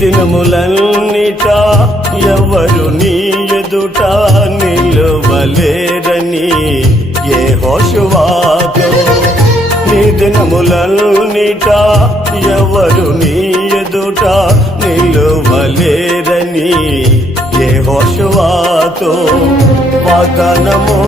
దినములన్నిట ఎవరు నీ ఎదుట నిలువలేరని యెహోషువతో నీ దినములన్నిట ఎవరు నీ ఎదుట నిలువలేరని యెహోషువతో వాగ్దానము